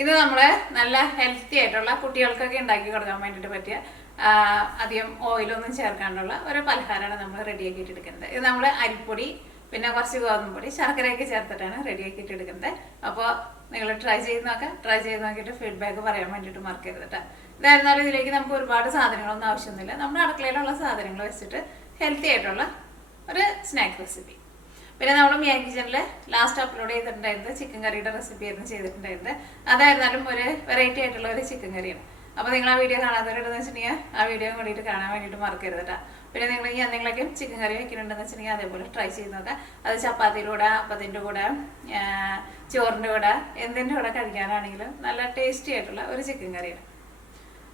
ഇത് നമ്മള് നല്ല ഹെൽത്തി ആയിട്ടുള്ള കുട്ടികൾക്കൊക്കെ ഉണ്ടാക്കി കൊടുക്കാൻ വേണ്ടിയിട്ട് പറ്റിയ അധികം ഓയിലൊന്നും ചേർക്കാണ്ടുള്ള ഒരു പലഹാരമാണ് നമ്മൾ റെഡിയാക്കിയിട്ട് എടുക്കുന്നത്. ഇത് നമ്മൾ അരിപ്പൊടി പിന്നെ കുറച്ച് ഗോതമ്പ് പൊടി ശർക്കരയൊക്കെ ചേർത്തിട്ടാണ് റെഡിയാക്കിയിട്ട് എടുക്കുന്നത്. അപ്പോൾ നിങ്ങൾ ട്രൈ ചെയ്ത് നോക്കിയിട്ട് ഫീഡ്ബാക്ക് പറയാൻ വേണ്ടിയിട്ട് മറക്കരുത് കേട്ടോ. ഇതായിരുന്നാലും ഇതിലേക്ക് നമുക്ക് ഒരുപാട് സാധനങ്ങളൊന്നും ആവശ്യമൊന്നുമില്ല. നമ്മുടെ അടുക്കളയിലുള്ള സാധനങ്ങൾ വെച്ചിട്ട് ഹെൽത്തി ആയിട്ടുള്ള ഒരു സ്നാക്ക് റെസിപ്പി. പിന്നെ നമ്മൾ മിയാ കിച്ചണിൽ ലാസ്റ്റ് അപ്ലോഡ് ചെയ്തിട്ടുണ്ടായിരുന്നത് ചിക്കൻ കറിയുടെ റെസിപ്പി ആയിരുന്നു ചെയ്തിട്ടുണ്ടായിരുന്നത്. അതായിരുന്നാലും ഒരു വെറൈറ്റി ആയിട്ടുള്ള ഒരു ചിക്കൻ കറിയാണ്. അപ്പോൾ നിങ്ങൾ ആ വീഡിയോ കാണാത്തവരുണ്ടെന്ന് വെച്ചിട്ടുണ്ടെങ്കിൽ ആ വീഡിയോ കൂടിയിട്ട് കാണാൻ വേണ്ടിയിട്ട് മറക്കരുത് കേട്ടോ. പിന്നെ നിങ്ങൾ ഈ എന്തെങ്കിലുമൊക്കെ ചിക്കൻ കറി വെക്കുന്നുണ്ടെന്ന് വെച്ചിട്ടുണ്ടെങ്കിൽ അതേപോലെ ട്രൈ ചെയ്ത് നോക്കാം. അത് ചപ്പാത്തിയുടെ അപ്പത്തിൻ്റെ കൂടെ ചോറിൻ്റെ കൂടെ എന്തിൻ്റെ കൂടെ കഴിക്കാനാണെങ്കിലും നല്ല ടേസ്റ്റി ആയിട്ടുള്ള ഒരു ചിക്കൻ കറിയാണ്.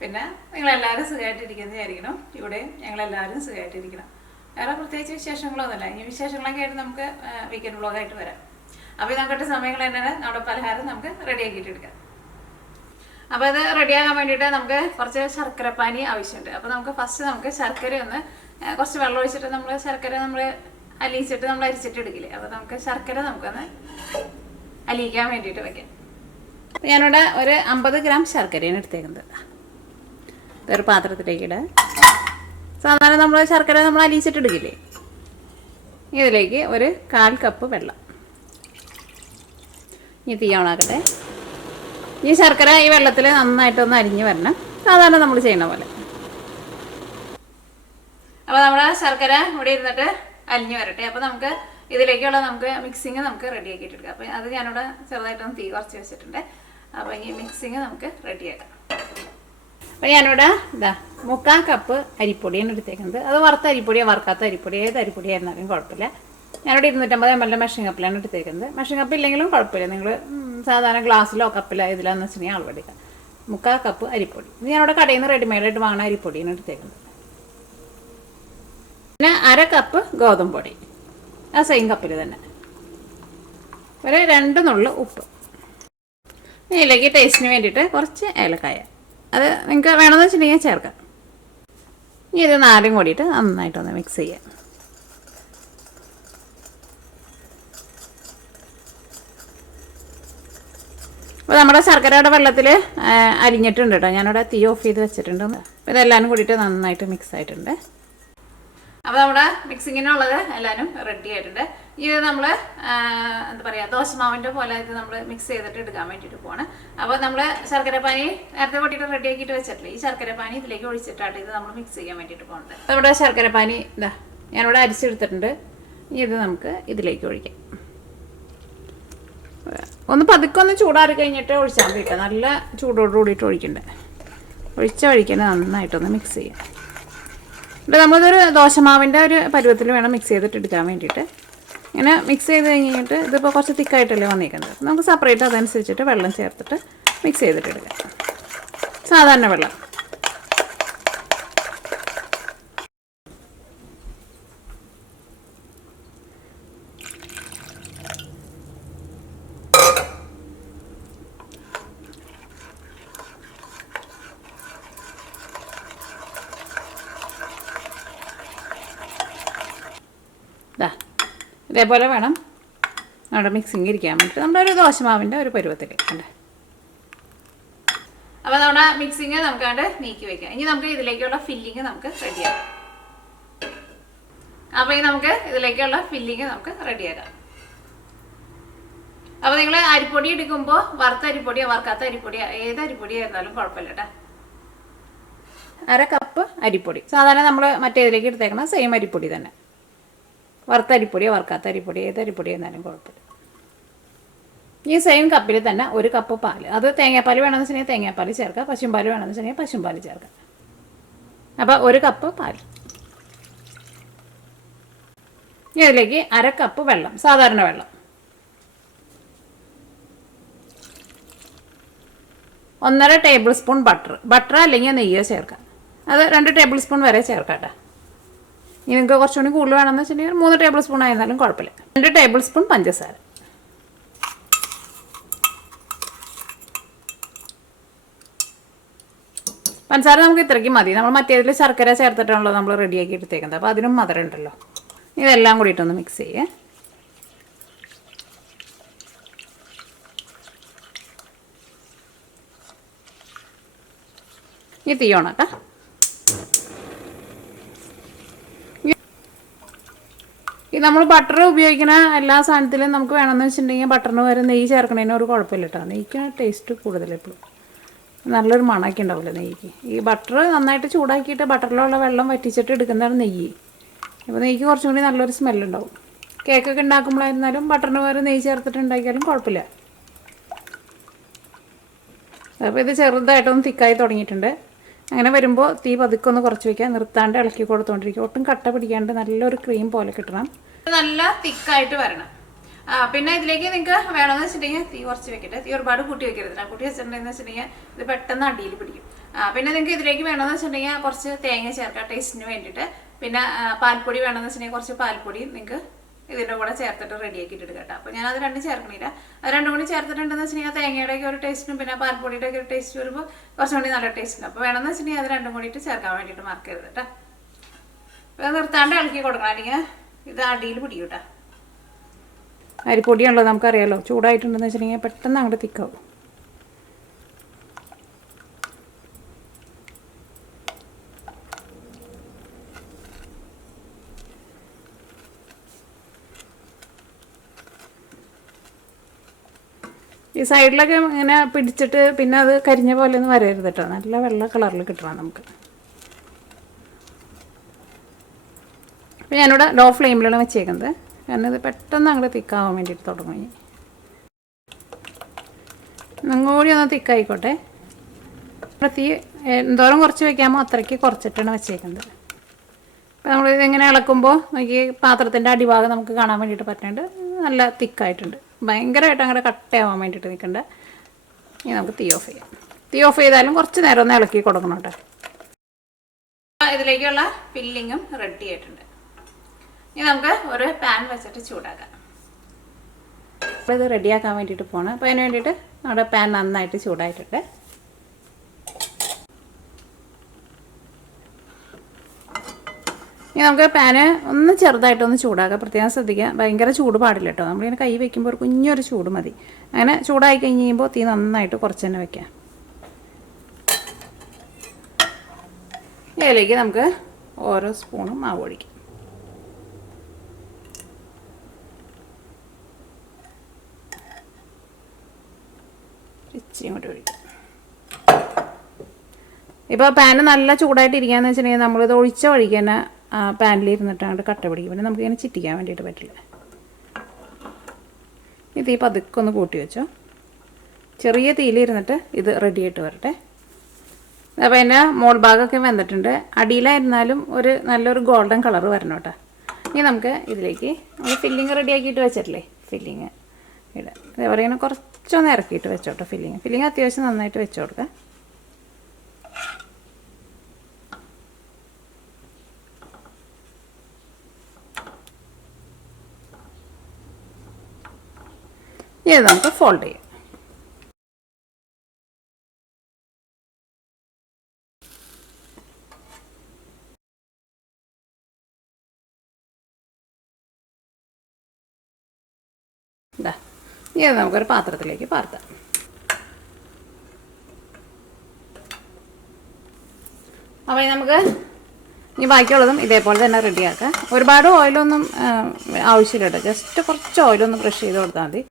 പിന്നെ നിങ്ങളെല്ലാവരും സുഖമായിട്ടിരിക്കുന്നത് വിചാരിക്കണം. ഇവിടെയും ഞങ്ങളെല്ലാവരും സുഖമായിട്ടിരിക്കണം. വേറെ പ്രത്യേകിച്ച് വിശേഷങ്ങളൊന്നുമില്ല. ഇനി വിശേഷങ്ങളൊക്കെ ആയിട്ട് നമുക്ക് വീക്കെൻഡ് വ്ളോഗായിട്ട് വരാം. അപ്പോൾ നമുക്കിട്ട് സമയങ്ങൾ തന്നെ നമ്മുടെ പലഹാരം നമുക്ക് റെഡിയാക്കിയിട്ട് എടുക്കാം. അപ്പോൾ ഇത് റെഡിയാകാൻ വേണ്ടിയിട്ട് നമുക്ക് കുറച്ച് ശർക്കരപ്പാനി ആവശ്യമുണ്ട്. അപ്പോൾ നമുക്ക് ഫസ്റ്റ് നമുക്ക് ശർക്കര ഒന്ന് കുറച്ച് വെള്ളം ഒഴിച്ചിട്ട് ശർക്കര അലിയിച്ചിട്ട് നമ്മൾ അരിച്ചിട്ട് എടുക്കില്ലേ. അപ്പോൾ നമുക്ക് ശർക്കര നമുക്കൊന്ന് അലിയിക്കാൻ വേണ്ടിയിട്ട് വയ്ക്കാം. അപ്പോൾ ഞാനിവിടെ ഒരു 50 ഗ്രാം ശർക്കരയാണ് എടുത്തേക്കുന്നത്. ഇതൊരു പാത്രത്തിലേക്ക് ഇടാം. സാധാരണ നമ്മൾ ശർക്കര അലിയിച്ചിട്ട് എടുക്കില്ലേ, ഇതിലേക്ക് ഒരു 1/4 കപ്പ് വെള്ളം. ഇനി തീ ഓണാക്കട്ടെ. ഈ ശർക്കര ഈ വെള്ളത്തിൽ നന്നായിട്ടൊന്ന് അരിഞ്ഞ് വരണം, സാധാരണ നമ്മൾ ചെയ്യുന്ന പോലെ. അപ്പോൾ നമ്മുടെ ശർക്കര ഇവിടെ ഇരുന്നിട്ട് അലിഞ്ഞ് വരട്ടെ. അപ്പോൾ നമുക്ക് ഇതിലേക്കുള്ള മിക്സിങ് റെഡിയാക്കിയിട്ട് എടുക്കാം. അപ്പോൾ അത് ഞാനിവിടെ ചെറുതായിട്ടൊന്ന് തീ കുറച്ച് വെച്ചിട്ടുണ്ട്. അപ്പോൾ ഈ മിക്സിങ് നമുക്ക് റെഡിയാക്കാം. അപ്പോൾ ഞാനിവിടെ 3/4 കപ്പ് അരിപ്പൊടിയാണ് എടുത്തേക്കുന്നത്. അത് വറുത്ത അരിപ്പൊടിയോ വറുക്കാത്ത അരിപ്പൊടി ഏത് അരിപ്പൊടിയായിരുന്നാലും കുഴപ്പമില്ല. ഞാനിവിടെ 250 ml മെഷീൻ കപ്പിലാണ് എടുത്തേക്കുന്നത്. മെഷീൻ കപ്പ് ഇല്ലെങ്കിലും കുഴപ്പമില്ല, നിങ്ങൾ സാധാരണ ഗ്ലാസ്സിലോ കപ്പിലോ ഇതിലാന്ന് വെച്ചിട്ടുണ്ടെങ്കിൽ അളവെടുക്കാം. 3/4 കപ്പ് അരിപ്പൊടി. ഇത് ഞാനിവിടെ കടയിൽ നിന്ന് റെഡിമെയ്ഡായിട്ട് വാങ്ങുന്ന അരിപ്പൊടിയാണ് എടുത്തേക്കുന്നത്. പിന്നെ 1/2 കപ്പ് ഗോതമ്പ് പൊടി, ആ സെയിം കപ്പിൽ തന്നെ. ഒരു 2 നുള്ള് ഉപ്പ്. ഇതിലേക്ക് ടേസ്റ്റിന് വേണ്ടിയിട്ട് കുറച്ച് ഏലക്കായ, അത് നിങ്ങൾക്ക് വേണമെന്ന് വെച്ചിട്ടുണ്ടെങ്കിൽ ചേർക്കാം. ഇനി ഇത് 4 കൂടിയിട്ട് നന്നായിട്ടൊന്ന് മിക്സ് ചെയ്യാം. അപ്പോൾ നമ്മുടെ ശർക്കരയുടെ വെള്ളത്തിൽ അരിഞ്ഞിട്ടുണ്ട് കേട്ടോ. ഞാനിവിടെ തീ ഓഫ് ചെയ്ത് വെച്ചിട്ടുണ്ട്. അപ്പോൾ ഇതെല്ലാവരും കൂടിയിട്ട് നന്നായിട്ട് മിക്സ് ആയിട്ടുണ്ട്. അപ്പോൾ നമ്മുടെ മിക്സിങ്ങിനുള്ളത് എല്ലാവരും റെഡി ആയിട്ടുണ്ട്. ഇത് നമ്മൾ എന്താ പറയുക, ദോശമാവിൻ്റെ പോലെ ഇത് നമ്മൾ മിക്സ് ചെയ്തിട്ട് എടുക്കാൻ വേണ്ടിയിട്ട് പോകണം. അപ്പോൾ നമ്മൾ ശർക്കരപ്പാനി നേരത്തെ കൂട്ടിയിട്ട് റെഡിയാക്കിയിട്ട് വെച്ചിട്ടില്ല, ഈ ശർക്കരപ്പാനി ഇതിലേക്ക് ഒഴിച്ചിട്ടാണ് ഇത് നമ്മൾ മിക്സ് ചെയ്യാൻ വേണ്ടിയിട്ട് പോകുന്നത്. നമ്മുടെ ശർക്കരപ്പാനി ഞാനിവിടെ അരിച്ചെടുത്തിട്ടുണ്ട്. ഇനി ഇത് നമുക്ക് ഇതിലേക്ക് ഒഴിക്കാം. ഒന്ന് പതുക്കെ ചൂടാറി കഴിഞ്ഞിട്ട് ഒഴിച്ചാൽ മതി കേട്ടോ. നല്ല ചൂടോട് കൂടിയിട്ട് ഒഴിക്കണ്ടേ. ഒഴിക്കാൻ നന്നായിട്ടൊന്ന് മിക്സ് ചെയ്യാം. ഇവിടെ നമ്മളിതൊരു ദോശമാവിൻ്റെ ഒരു പരുവത്തിൽ വേണം മിക്സ് ചെയ്തിട്ട് എടുക്കാൻ വേണ്ടിയിട്ട്. ഇങ്ങനെ മിക്സ് ചെയ്ത് കഴിഞ്ഞിട്ട് ഇതിപ്പോൾ കുറച്ച് തിക്കായിട്ടല്ലേ വന്നിരിക്കുന്നത്. നമുക്ക് സെപ്പറേറ്റ് അതനുസരിച്ചിട്ട് വെള്ളം ചേർത്തിട്ട് മിക്സ് ചെയ്തിട്ട് എടുക്കാം. സാധാരണ വെള്ളം. ഇതേപോലെ വേണം നമ്മുടെ മിക്സിങ് ഇരിക്കാൻ വേണ്ടിയിട്ട്, നമ്മുടെ ഒരു ദോശമാവിൻ്റെ ഒരു പരുവത്തിൽ അല്ലേ. അപ്പോൾ നമ്മുടെ മിക്സിങ് നമുക്കണ്ട് നീക്കി വയ്ക്കാം. ഇനി നമുക്ക് ഇതിലേക്കുള്ള ഫില്ലിങ് നമുക്ക് റെഡിയാക്കാം. അപ്പോൾ നമുക്ക് ഇതിലേക്കുള്ള ഫില്ലിങ് നമുക്ക് റെഡിയാക്കാം. അപ്പോൾ നിങ്ങൾ അരിപ്പൊടി എടുക്കുമ്പോൾ വറുത്ത അരിപ്പൊടിയോ വറുക്കാത്ത അരിപ്പൊടിയോ ഏത് അരിപ്പൊടിയായിരുന്നാലും കുഴപ്പമില്ല കേട്ടോ. 1/2 കപ്പ് അരിപ്പൊടി, സാധാരണ നമ്മൾ മറ്റേതിലേക്ക് എടുത്തേക്കണം സെയിം അരിപ്പൊടി തന്നെ. വറുത്ത അരിപ്പൊടിയോ വറുക്കാത്ത അരിപ്പൊടി ഏത് അരിപ്പൊടി ആയിരുന്നാലും കുഴപ്പമില്ല. ഈ സെയിം കപ്പിൽ തന്നെ 1 കപ്പ് പാൽ, അത് തേങ്ങാപ്പാൽ വേണമെന്ന് വെച്ചിട്ടുണ്ടെങ്കിൽ തേങ്ങാപ്പാൽ ചേർക്കാം, പശുമ്പാൽ വേണമെന്ന് വെച്ചിട്ടുണ്ടെങ്കിൽ പശുമ്പാൽ ചേർക്കാം. അപ്പോൾ 1 കപ്പ് പാൽ. ഇനി അതിലേക്ക് 1/2 കപ്പ് വെള്ളം, സാധാരണ വെള്ളം. 1.5 ടേബിൾ സ്പൂൺ ബട്ടർ അല്ലെങ്കിൽ നെയ്യോ ചേർക്കാം. അത് 2 ടേബിൾ സ്പൂൺ വരെ ചേർക്കാം കേട്ടോ. ഇനി നിങ്ങൾക്ക് കുറച്ചുകൂടി കൂടുതൽ വേണമെന്ന് വെച്ചിട്ടുണ്ടെങ്കിൽ 3 ടേബിൾ സ്പൂൺ ആയിരുന്നാലും കുഴപ്പമില്ല. 2 ടേബിൾ സ്പൂൺ പഞ്ചസാര. പഞ്ചസാര നമുക്ക് ഇത്രയ്ക്ക് മതി. നമ്മൾ മറ്റേതിൽ ശർക്കര ചേർത്തിട്ടാണല്ലോ നമ്മൾ റെഡിയാക്കി എടുത്തേക്കുന്നത്. അപ്പോൾ അതിനും മധുരം ഉണ്ടല്ലോ. ഇതെല്ലാം കൂടിയിട്ടൊന്ന് മിക്സ് ചെയ്യേ. ഇനി തീ ഓണാക്കാം. ഈ നമ്മൾ ബട്ടർ ഉപയോഗിക്കുന്ന എല്ലാ സാധനത്തിലും നമുക്ക് വേണമെന്ന് വെച്ചിട്ടുണ്ടെങ്കിൽ ബട്ടറിന് വരെ നെയ്യ് ചേർക്കണതിന് ഒരു കുഴപ്പമില്ല കേട്ടോ. നെയ്ക്കാണ് ടേസ്റ്റ് കൂടുതൽ എപ്പോഴും. നല്ലൊരു മണമൊക്കെ ഉണ്ടാവില്ല നെയ്യ്ക്ക്. ഈ ബട്ടർ നന്നായിട്ട് ചൂടാക്കിയിട്ട് ബട്ടറിലുള്ള വെള്ളം വറ്റിച്ചിട്ട് എടുക്കുന്നതാണ് നെയ്യ്. അപ്പോൾ നെയ്യ്ക്ക് കുറച്ചും കൂടി നല്ലൊരു സ്മെല്ലുണ്ടാവും. കേക്കൊക്കെ ഉണ്ടാക്കുമ്പോഴായിരുന്നാലും ബട്ടറിന് വരെ നെയ്യ് ചേർത്തിട്ട് ഉണ്ടാക്കിയാലും കുഴപ്പമില്ല. അപ്പോൾ ഇത് ചെറുതായിട്ടൊന്ന് തിക്കായി തുടങ്ങിയിട്ടുണ്ട്. അങ്ങനെ വരുമ്പോൾ തീ പതുക്കെ ഒന്ന് കുറച്ച് വയ്ക്കുക. നിർത്താണ്ട് ഇളക്കി കൊടുത്തുകൊണ്ടിരിക്കുക. ഒട്ടും കട്ട പിടിക്കാണ്ട് നല്ലൊരു ക്രീം പോലെ കിട്ടണം. നല്ല തിക്കായിട്ട് വരണം. പിന്നെ ഇതിലേക്ക് നിങ്ങൾക്ക് വേണമെന്ന് വെച്ചിട്ടുണ്ടെങ്കിൽ തീ കുറച്ച് വെക്കട്ടെ. തീ ഒരുപാട് കൂട്ടി വെക്കരുത്. കൂട്ടി വെച്ചിട്ടുണ്ടെന്ന് വെച്ചിട്ടുണ്ടെങ്കിൽ ഇത് പെട്ടെന്ന് അടിയിൽ പിടിക്കും. പിന്നെ നിങ്ങൾക്ക് ഇതിലേക്ക് വേണമെന്ന് വെച്ചിട്ടുണ്ടെങ്കിൽ കുറച്ച് തേങ്ങ ചേർക്കാം ടേസ്റ്റിന് വേണ്ടിയിട്ട്. പിന്നെ പാൽപ്പൊടി വേണമെന്ന് വെച്ചിട്ടുണ്ടെങ്കിൽ കുറച്ച് പാൽപ്പൊടി നിങ്ങൾക്ക് ഇതിൻ്റെ കൂടെ ചേർത്തിട്ട് റെഡിയാക്കിയിട്ട് എടുക്കാം കേട്ടോ. അപ്പോൾ ഞാനത് രണ്ടും ചേർക്കണില്ല. അത് രണ്ടും കൂടി ചേർത്തിട്ടുണ്ടെന്ന് വെച്ചിട്ടുണ്ടെങ്കിൽ തേങ്ങയുടെയൊക്കെ ഒരു ടേസ്റ്റും പിന്നെ പാൽപ്പൊടിയുടെ ഒക്കെ ഒരു ടേസ്റ്റ് വരുമ്പോൾ കുറച്ചും കൂടി നല്ല ടേസ്റ്റ് ഉണ്ട്. അപ്പോൾ വേണമെന്ന് വെച്ചിട്ടുണ്ടെങ്കിൽ അത് രണ്ടും കൂടിയിട്ട് ചേർക്കാൻ വേണ്ടിയിട്ട് മറക്കരുത് കേട്ടോ. അപ്പോൾ നിർത്താണ്ട് ഇളക്കി കൊടുക്കണം, അല്ലെങ്കിൽ ഇത് അടിയിൽ പിടിക്കും കേട്ടോ. അരിപ്പൊടിയാണല്ലോ നമുക്കറിയാമല്ലോ, ചൂടായിട്ടുണ്ടെന്ന് വെച്ചിട്ടുണ്ടെങ്കിൽ പെട്ടെന്ന് അങ്ങോട്ട് തിക്കാവും. ഈ സൈഡിലൊക്കെ ഇങ്ങനെ പിടിച്ചിട്ട് പിന്നെ അത് കരിഞ്ഞ പോലെ ഒന്നും വരരുത് കേട്ടോ. നല്ല വെള്ള കളറിൽ കിട്ടണം നമുക്ക്. അപ്പോൾ ഞാനിവിടെ ലോ ഫ്ലെയിമിലാണ് വെച്ചേക്കുന്നത്. കാരണം ഇത് പെട്ടെന്ന് അങ്ങോട്ട് തിക്കാവാൻ വേണ്ടിയിട്ട് തുടങ്ങി. ഒന്നുകൂടി ഒന്ന് തിക്കായിക്കോട്ടെ. തീ എന്തോരം കുറച്ച് വയ്ക്കാമോ അത്രയ്ക്ക് കുറച്ചിട്ടാണ് വെച്ചേക്കുന്നത്. അപ്പോൾ നമ്മളിതിങ്ങനെ ഇളക്കുമ്പോൾ നോക്കി പാത്രത്തിൻ്റെ അടിഭാഗം നമുക്ക് കാണാൻ വേണ്ടിയിട്ട് പറ്റുന്നുണ്ട്. നല്ല തിക്കായിട്ടുണ്ട്. ഭയങ്കരമായിട്ട് അങ്ങനെ കട്ടയാവാൻ വേണ്ടിയിട്ട് നിൽക്കണ്ട. ഇനി നമുക്ക് തീ ഓഫ് ചെയ്യാം. തീ ഓഫ് ചെയ്താലും കുറച്ച് നേരം ഒന്ന് ഇളക്കി കൊടുക്കണം കേട്ടോ. ഇതിലേക്കുള്ള ഫില്ലിങ്ങും റെഡി ആയിട്ടുണ്ട്. ഇനി നമുക്ക് ഒരു പാൻ വെച്ചിട്ട് ചൂടാക്കാം. അപ്പോൾ ഇത് റെഡിയാക്കാൻ വേണ്ടിയിട്ട് പോകണം. അപ്പോൾ അതിന് വേണ്ടിയിട്ട് നമ്മുടെ പാൻ നന്നായിട്ട് ചൂടായിട്ടുണ്ട്. ഇനി നമുക്ക് പാന് ഒന്ന് ചെറുതായിട്ടൊന്ന് ചൂടാക്കാം. പ്രത്യേകം ശ്രദ്ധിക്കുക, ഭയങ്കര ചൂട് പാടില്ല കേട്ടോ. നമ്മളിങ്ങനെ കൈ വയ്ക്കുമ്പോൾ ഒരു കുഞ്ഞൊരു ചൂട് മതി. അങ്ങനെ ചൂടായി കഴിഞ്ഞ് കഴിയുമ്പോൾ തീ നന്നായിട്ട് കുറച്ച് തന്നെ വയ്ക്കാം. ഇതിലേക്ക് നമുക്ക് ഓരോ സ്പൂണും മാവ് ഒഴിക്കാം. ഇച്ചിയും കൂടി ഒഴിക്കാം. ഇപ്പോൾ പാന് നല്ല ചൂടായിട്ടിരിക്കുകയെന്ന് വെച്ചിട്ടുണ്ടെങ്കിൽ നമ്മളിത് ഒഴിച്ച വഴിക്ക് തന്നെ പാനിലിരുന്നിട്ട് അങ്ങോട്ട് കട്ട പിടിക്കും. പിന്നെ നമുക്കിങ്ങനെ ചിറ്റിക്കാൻ വേണ്ടിയിട്ട് പറ്റില്ല. ഇത് ഈ പതുക്കെ ഒന്ന് കൂട്ടി വെച്ചോ. ചെറിയ തീയിലിരുന്നിട്ട് ഇത് റെഡി ആയിട്ട് വരട്ടെ. അപ്പോൾ അതിൻ്റെ മോൾ ഭാഗമൊക്കെ വെന്തിട്ടുണ്ട്. അടിയിലായിരുന്നാലും ഒരു നല്ലൊരു ഗോൾഡൻ കളർ വരണം കേട്ടോ. ഇനി നമുക്ക് ഇതിലേക്ക് നമ്മൾ ഫില്ലിങ് റെഡിയാക്കിയിട്ട് വെച്ചിട്ടില്ലേ, ഫില്ലിങ് ഇടാം. അതേപോലെ ഇങ്ങനെ കുറച്ചൊന്ന് ഇറക്കിയിട്ട് വെച്ചോട്ടോ. ഫില്ലിങ് അത്യാവശ്യം നന്നായിട്ട് വെച്ച് കൊടുക്കാം. ഇത് നമുക്ക് ഫോൾഡ് ചെയ്യാം. ഇതാ, ഇത് നമുക്കൊരു പാത്രത്തിലേക്ക് പാർത്താം. അപ്പോൾ നമുക്ക് ഇനി ബാക്കിയുള്ളതും ഇതേപോലെ തന്നെ റെഡിയാക്കാം. ഒരുപാട് ഓയിലൊന്നും ആവശ്യമില്ല കേട്ടോ. ജസ്റ്റ് കുറച്ച് ഓയിലൊന്ന് ബ്രഷ് ചെയ്ത് കൊടുത്താൽ മതി.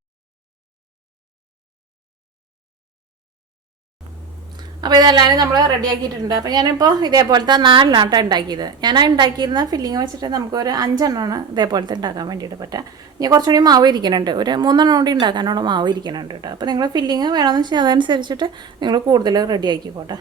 അപ്പോൾ ഇതെല്ലാവരും നമ്മൾ റെഡിയാക്കിയിട്ടുണ്ട്. അപ്പോൾ ഞാനിപ്പോൾ ഇതേപോലത്തെ 4 ഉണ്ടാക്കിയത്. ഞാൻ ഉണ്ടാക്കിയിരുന്ന ഫില്ലിങ് വെച്ചിട്ട് നമുക്കൊരു 5 ഇതേപോലത്തെ ഉണ്ടാക്കാൻ വേണ്ടിയിട്ട് പറ്റാം. ഇനി കുറച്ചുകൂടി മാവ് ഇരിക്കുന്നുണ്ട്. ഒരു 3 കൂടി ഉണ്ടാക്കാനുള്ള മാവ് ഇരിക്കുന്നുണ്ട് കേട്ടോ. അപ്പോൾ നിങ്ങൾ ഫില്ലിങ് വേണമെന്ന് വെച്ചാൽ അതനുസരിച്ചിട്ട് നിങ്ങൾ കൂടുതൽ റെഡിയാക്കിക്കോട്ടെ.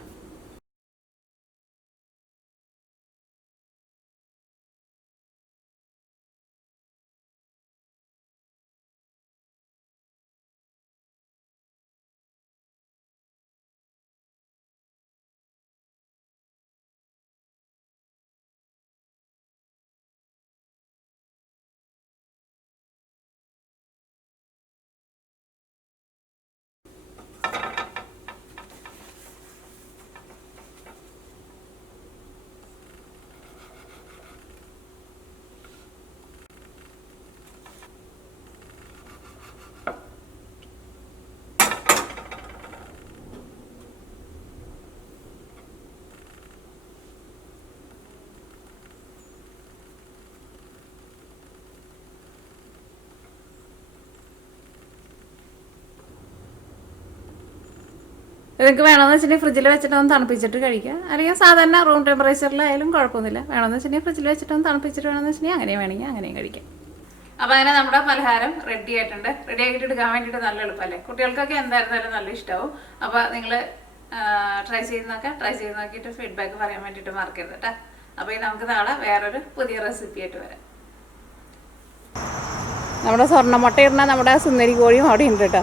നിങ്ങൾക്ക് വേണമെന്ന് വെച്ചിട്ടുണ്ടെങ്കിൽ ഫ്രിഡ്ജിൽ വെച്ചിട്ടൊന്ന് തണുപ്പിച്ചിട്ട് കഴിക്കുക. അല്ലെങ്കിൽ സാധാരണ റൂം ടെമ്പറേച്ചറിലായാലും കുഴപ്പമൊന്നുമില്ല. വേണമെന്ന് വെച്ചിട്ടുണ്ടെങ്കിൽ ഫ്രിഡ്ജിൽ വെച്ചിട്ടൊന്ന് തണുപ്പിച്ചിട്ട് വേണമെന്ന് വെച്ചിട്ടുണ്ടെങ്കിൽ അങ്ങനെ വേണമെങ്കിൽ അങ്ങനെയും കഴിക്കാം. അപ്പോൾ അങ്ങനെ നമ്മുടെ പലഹാരം റെഡി ആയിട്ടുണ്ട്. റെഡി ആക്കിയിട്ട് എടുക്കാൻ വേണ്ടിയിട്ട് നല്ല എളുപ്പമല്ലേ? കുട്ടികൾക്കൊക്കെ എന്തായിരുന്നാലും നല്ല ഇഷ്ടമാവും. അപ്പോൾ നിങ്ങൾ ട്രൈ ചെയ്ത് നോക്കിയിട്ട് ഫീഡ്ബാക്ക് പറയാൻ വേണ്ടിയിട്ട് മറക്കരുത് കേട്ടോ. അപ്പോൾ നമുക്ക് നാളെ വേറൊരു പുതിയ റെസിപ്പി ആയിട്ട് വരാം. നമ്മുടെ സ്വർണ്ണ മുട്ട ഇടുന്ന നമ്മുടെ സുന്ദരി കോഴിയും അവിടെ ഉണ്ട് കേട്ടോ.